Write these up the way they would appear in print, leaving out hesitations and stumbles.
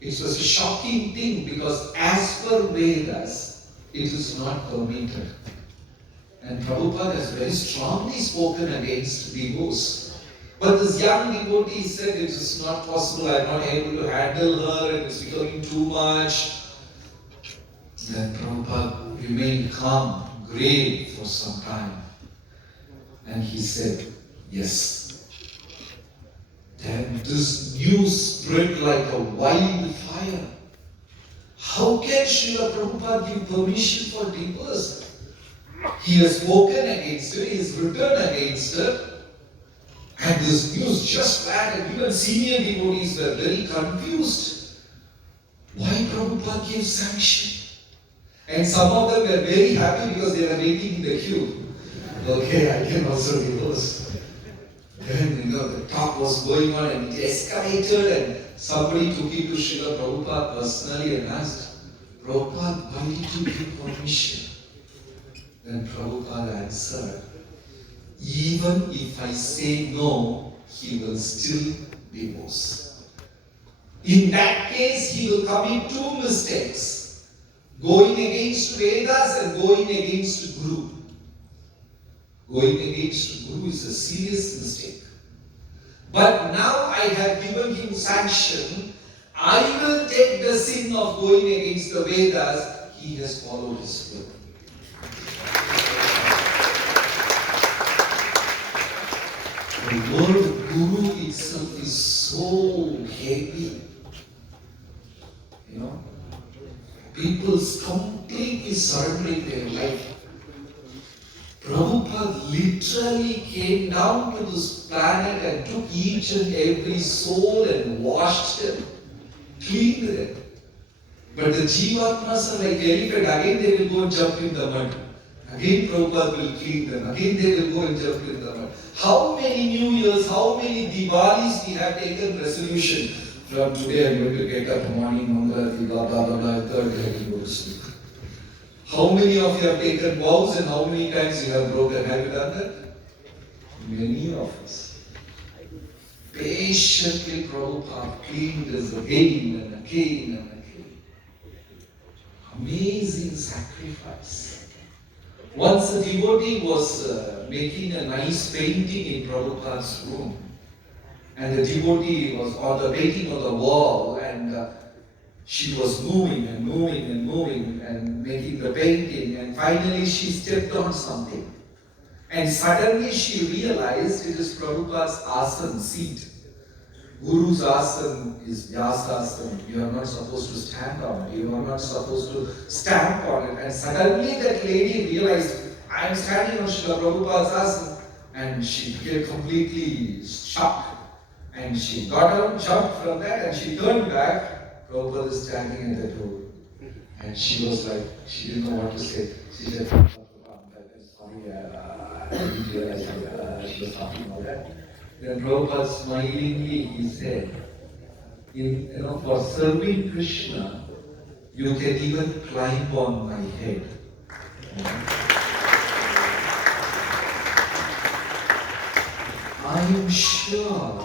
It was a shocking thing because as per Vedas, it is not permitted. And Prabhupada has very strongly spoken against divorce. But this young devotee said it is not possible, I am not able to handle her, it is becoming too much. Then Prabhupada remained calm, grave for some time. And he said, yes. Then this news spread like a wildfire. How can Srila Prabhupada give permission for divorce? He has spoken against her, he has written against her. And this news just spread, and even senior devotees were very confused. Why Prabhupada gave sanction? And some of them were very happy because they were waiting in the queue. Okay, I can also divorce. Then, the talk was going on and it escalated, and somebody took it to Srila Prabhupada personally and asked, Prabhupada, why did you give permission? Then Prabhupada answered, even if I say no, he will still divorce. In that case, he will commit two mistakes. Going against Vedas and going against Guru. Going against Guru is a serious mistake. But now I have given him sanction. I will take the sin of going against the Vedas. He has followed his will. The word Guru itself is so heavy. People completely surrendering their life. Prabhupada literally came down to this planet and took each and every soul and washed them, cleaned them. But the Jivatmas are like elephant, again they will go and jump in the mud. Again Prabhupada will clean them, again they will go and jump in the mud. How many New Years, how many Diwalis we have taken resolution? From today I'm going to get up morning, Mangalati, blah blah blah blah, third day I will go to sleep. How many of you have taken vows and how many times you have broken? Have you done that? Many of us. Patiently Prabhupada cleaned us again and again and again. Amazing sacrifice. Once a devotee was making a nice painting in Prabhupada's room. And the devotee was painting on the wall, and she was moving and moving and moving and making the painting, and finally she stepped on something. And suddenly she realized it is Prabhupada's asana, seat. Guru's asana is Vyasasana. You are not supposed to stand on it. You are not supposed to stamp on it. And suddenly that lady realized, I am standing on Srila Prabhupada's asana. And she became completely shocked. And she got up, jumped from that, and she turned back. Prabhupada is standing at the door. And she was like, she didn't know what to say. She said, sorry, I didn't realize she was talking about that. Then Prabhupada smilingly, he said, for serving Krishna, you can even climb on my head. I am sure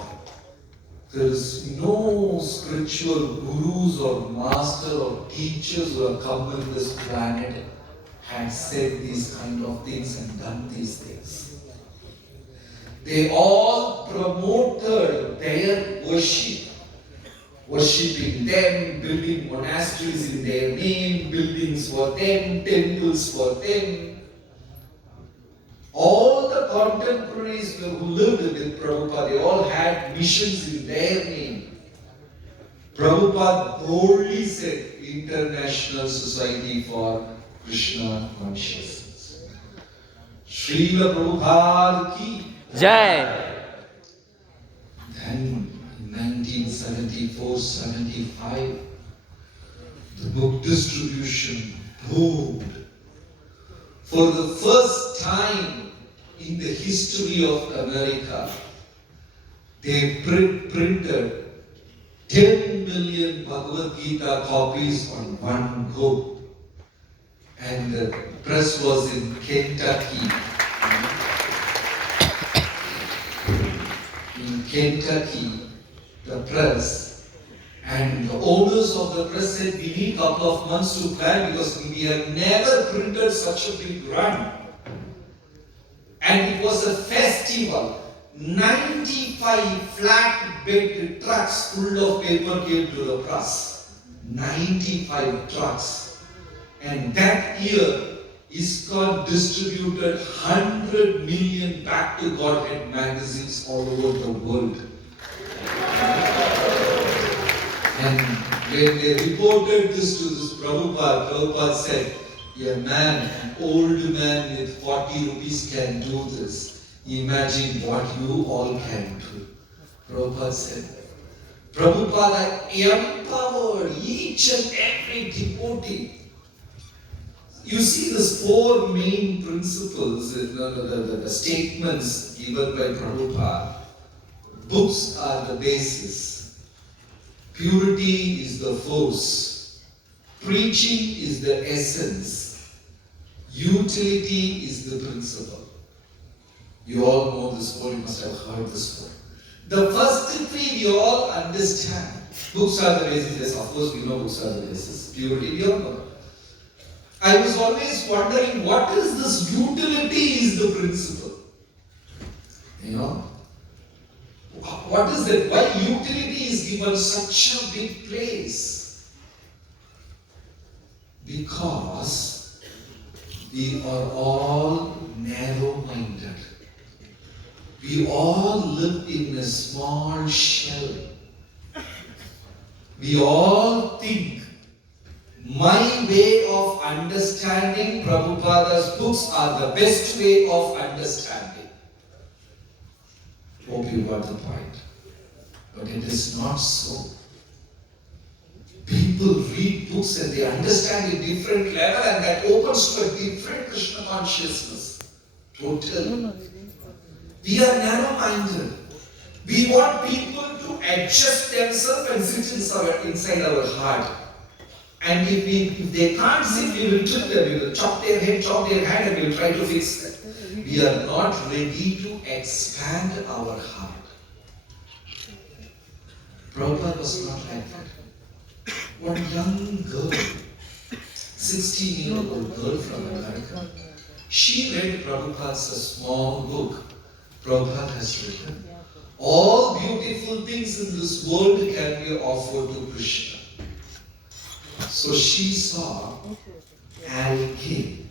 there is no spiritual gurus or master or teachers who have come on this planet and said these kind of things and done these things. They all promoted their worship. Worshipping them, building monasteries in their name, buildings for them, temples for them. All the contemporaries who lived with Prabhupada, they all had missions in their name. Prabhupada boldly said, International Society for Krishna Consciousness. Srila Prabhupada ki Jai. Then in 1974-75, the book distribution boomed. For the first time in the history of America, they printed 10 million Bhagavad Gita copies on one go. And the press was in Kentucky. In Kentucky, the press, And the owners of the press said, we need a couple of months to plan because we have never printed such a big run. And it was a festival. 95 flatbed trucks full of paper came to the press. 95 trucks. And that year, ISKCON distributed 100 million Back to Godhead magazines all over the world. And when they reported this to this Prabhupada said, a man, an old man with 40 rupees can do this. Imagine what you all can do. Prabhupada said, Prabhupada empowered each and every devotee. You see these four main principles, the statements given by Prabhupada. Books are the basis. Purity is the force. Preaching is the essence. Utility is the principle. You all know this word, you must have heard this word. The first three we all understand. Books are the basis. Yes, of course we know books are the basis. Purity, we all know. I was always wondering, what is this utility is the principle? You know? What is it? Why utility is given such a big place? Because we are all narrow-minded. We all live in a small shell. We all think my way of understanding Prabhupada's books are the best way of understanding. Hope you got the point. But it is not so. People read books and they understand a different level, and that opens to a different Krishna consciousness. Totally. We are narrow-minded. We want people to adjust themselves and sit inside our heart. And if they can't sit, we will trick them. We will chop their head, and we will try to fix them. We are not ready to expand our heart. Prabhupada was not like that. One young girl, 16-year-old girl from America, she read Prabhupada's small book. Prabhupada has written, all beautiful things in this world can be offered to Krishna. So she saw algae,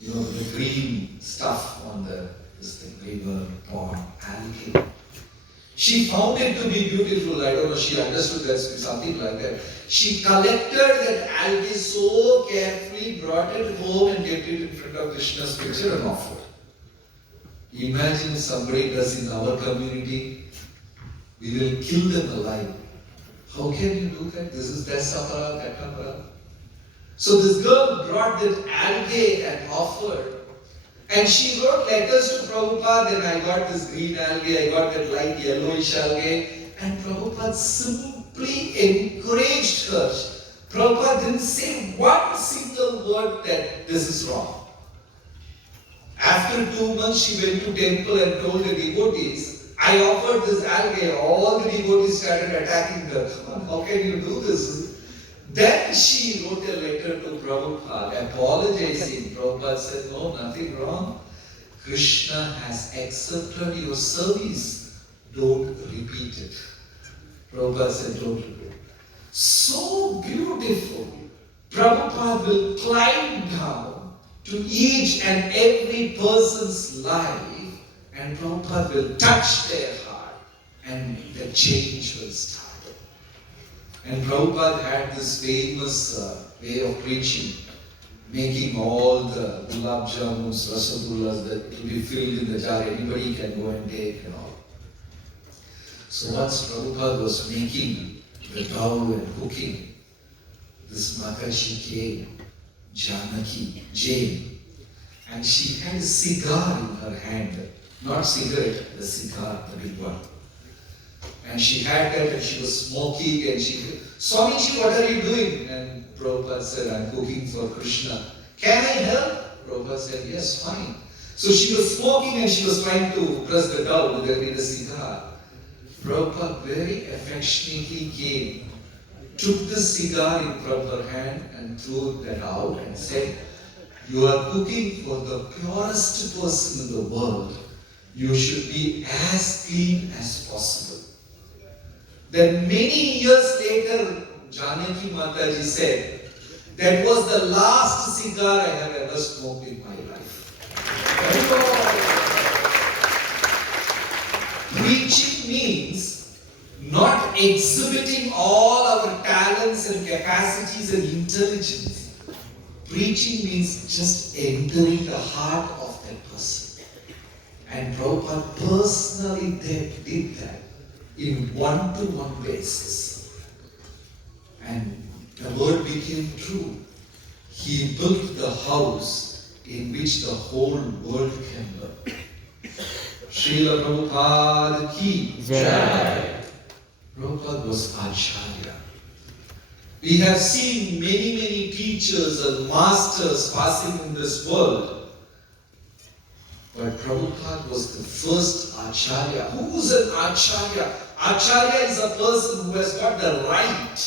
the green stuff on this river, pond, algae. She found it to be beautiful. I don't know, she understood that something like that. She collected that algae so carefully, brought it home and kept it in front of Krishna's picture and offered. Imagine somebody does in our community, we will kill them alive. How can you do that? This is Dasapara, Katapara. So this girl brought that algae and offered. And she wrote letters to Prabhupada, and I got this green algae, I got that light yellowish algae. And Prabhupada simply encouraged her. Prabhupada didn't say one single word that this is wrong. After 2 months, she went to temple and told the devotees, I offered this algae. All the devotees started attacking her. Come on, how can you do this? Then she wrote a letter to Prabhupada apologizing. Prabhupada said, no, nothing wrong. Krishna has accepted your service. Don't repeat it. Prabhupada said, don't repeat it. So beautiful. Prabhupada will climb down to each and every person's life, and Prabhupada will touch their heart, and the change will start. And Prabhupada had this famous way of preaching, making all the gulab jamuns, rasagullas that will be filled in the jar. Anybody can go and take and all. So once Prabhupada was making the dough and cooking, this Mataji came, Janaki, Jane, and she had a cigar in her hand. Not cigarette, the cigar, the big one. And she had that and she was smoking and she said, Swamiji, what are you doing? And Prabhupada said, I'm cooking for Krishna. Can I help? Prabhupada said, yes, fine. So she was smoking and she was trying to press the dough with the cigar. Prabhupada very affectionately came took the cigar from her hand and threw that out and said, "You are cooking for the purest person in the world. You should be as clean as possible." Then many years later, Janaki Mataji said, "That was the last cigar I have ever smoked in my life." Preaching means not exhibiting all our talents and capacities and intelligence. Preaching means just entering the heart of that person. And Prabhupada personally did that in one-to-one basis. And the word became true. He built the house in which the whole world can live. Srila Prabhupada ki Jai. Prabhupada was Acharya. We have seen many teachers and masters passing in this world. But Prabhupada was the first Acharya. Who is an Acharya? Acharya is a person who has got the right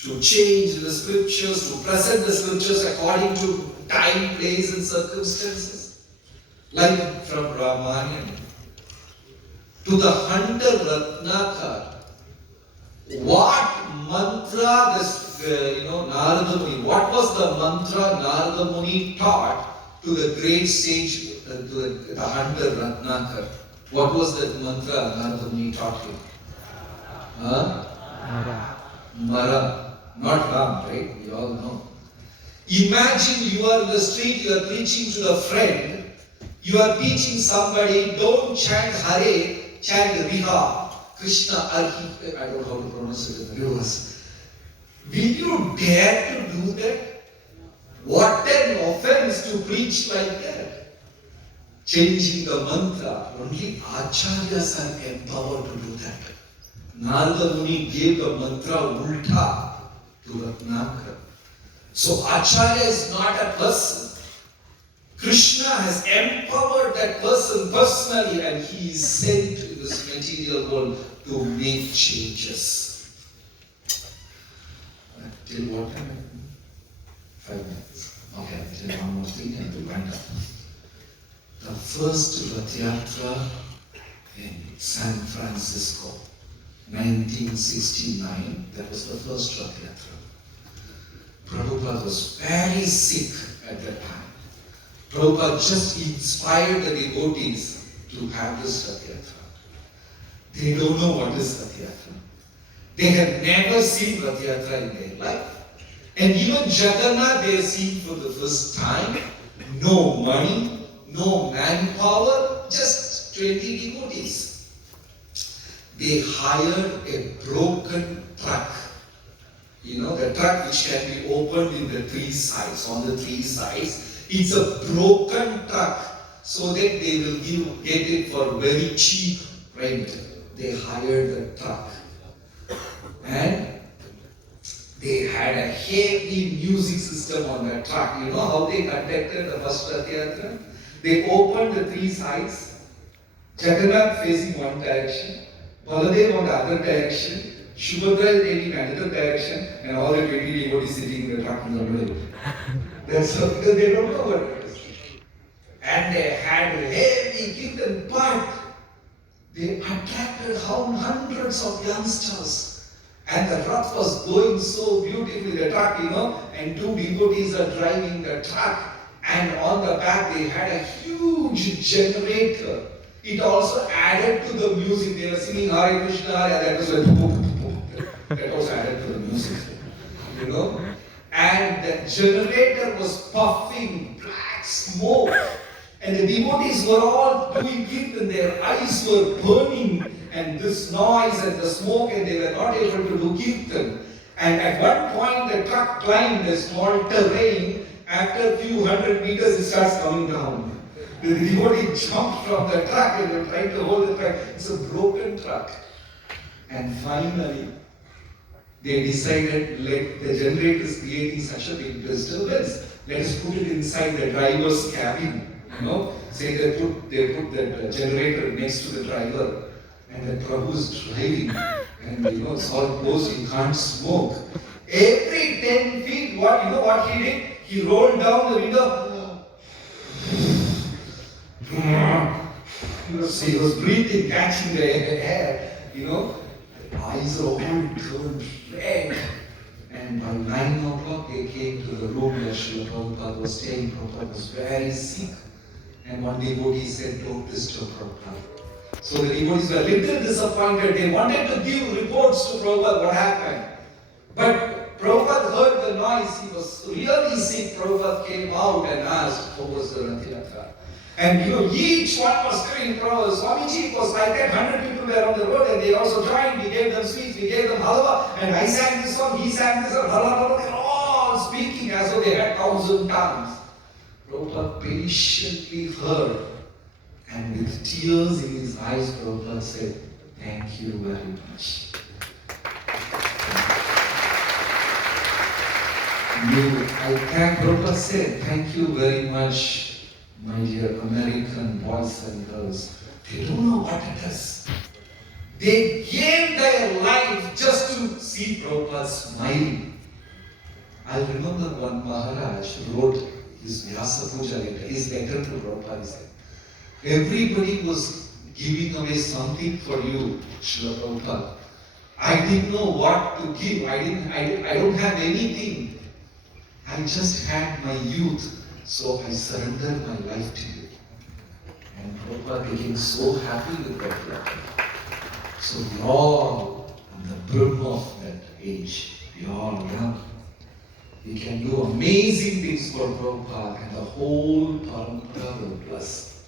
to change the scriptures, to present the scriptures according to time, place and circumstances. Like from Ramayana to the hunter Ratnakar. What mantra Narada Muni, what was the mantra Narada Muni taught to the great sage, to the hunter Ratnakar? What was that mantra Narada Muni taught him? Mara. Not Ram, right? We all know. Imagine you are in the street, you are preaching to a friend, you are teaching somebody, don't chant Hare, chant Riha, Krishna, Arhi, I don't know how to pronounce it in reverse. Will you dare to do that? What an offense to preach like that. Changing the mantra, only Acharyas are empowered to do that. Narada Muni gave the mantra ulta to Ratnakar. So Acharya is not a person. Krishna has empowered that person personally and he is sent in this material world to make changes. Till what time? 5 minutes. Okay, I'll tell one more thing and we'll wind up. The first Rath Yatra in San Francisco, 1969, that was the first Rath Yatra. Prabhupada was very sick at that time. Prabhupada just inspired the devotees to have this Rath Yatra. They don't know what is Rath Yatra. They have never seen Rath Yatra in their life. And even Jagannath they have seen for the first time. No money, no manpower, just 20 devotees. They hired a broken truck. You know, the truck which can be opened in the three sides, on the three sides. It's a broken truck, so that they will get it for very cheap rent. They hired the truck. And they had a heavy music system on that truck. You know how they conducted the first Rath Yatra? They opened the three sides, Jagannath facing one direction, Baladev on the other direction, Subhadra Devi in another direction, and all the 20 devotees sitting in the truck in the middle. That's all, because they don't know what it is. And they had heavy kirtan, but they attracted hundreds of youngsters. And the truck was going so beautifully, the truck, and two devotees are driving the truck. And on the back they had a huge generator. It also added to the music. They were singing Hare Krishna, that was like that was added to the music. And the generator was puffing black smoke. And the devotees were all doing kirtan, their eyes were burning, and this noise and the smoke, and they were not able to do kirtan. And at one point the truck climbed a small terrain. After a few hundred meters, it starts coming down. The devotee jumped from the truck and they were trying to hold the truck. It's a broken truck. And finally, they decided, let the generator is creating such a big disturbance. Let us put it inside the driver's cabin. Say they put the generator next to the driver, and the prabhu is driving. And it's all closed, you can't smoke. Every 10 feet, what he did? He rolled down the window. He was breathing, catching the air, eyes are all turned red. And by 9 o'clock, they came to the room where Srila Prabhupada was staying. Prabhupada was very sick. And one devotee said, don't disturb Prabhupada. So the devotees were a little disappointed. They wanted to give reports to Prabhupada what happened. But Prabhupada heard the noise. He was really sick. Prabhupada came out and asked, how was the Rathayatra? And each one was doing Prabhupada. Swamiji, it was like that. 100 people were on the road and they also joined. We gave them sweets, we gave them halwa. And I sang this song, he sang this song. They were all speaking as though they had 1,000 tongues. Prabhupada patiently heard, and with tears in his eyes, Prabhupada said, thank you very much. Prabhupada said, thank you very much, my dear American boys and girls. They don't know what it is. They gave their life just to see Prabhupada smiling. I remember one Maharaj wrote his Vyasa Puja letter, his letter to Prabhupada. He said, everybody was giving away something for you, Srila Prabhupada. I didn't know what to give. I don't have anything. I just had my youth, so I surrendered my life to you. And Prabhupada became so happy with that letter. So we all, on the brim of that age, we all young. We can do amazing things for Prabhupada and the whole parampara will bless.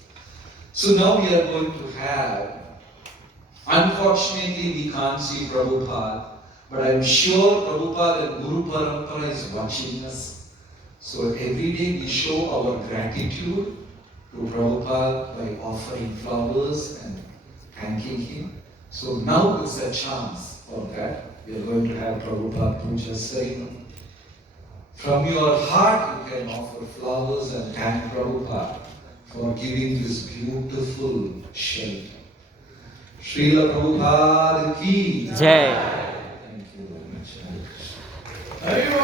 So now we are going to have, unfortunately we can't see Prabhupada, but I am sure Prabhupada and Guru Parampara is watching us. So every day we show our gratitude to Prabhupada by offering flowers and thanking him. So now is a chance for that. We are going to have Prabhupada Puja ceremony. From your heart you can offer flowers and thank Prabhupada for giving this beautiful shelter. Srila Prabhupada ki Jai. Thank you very much.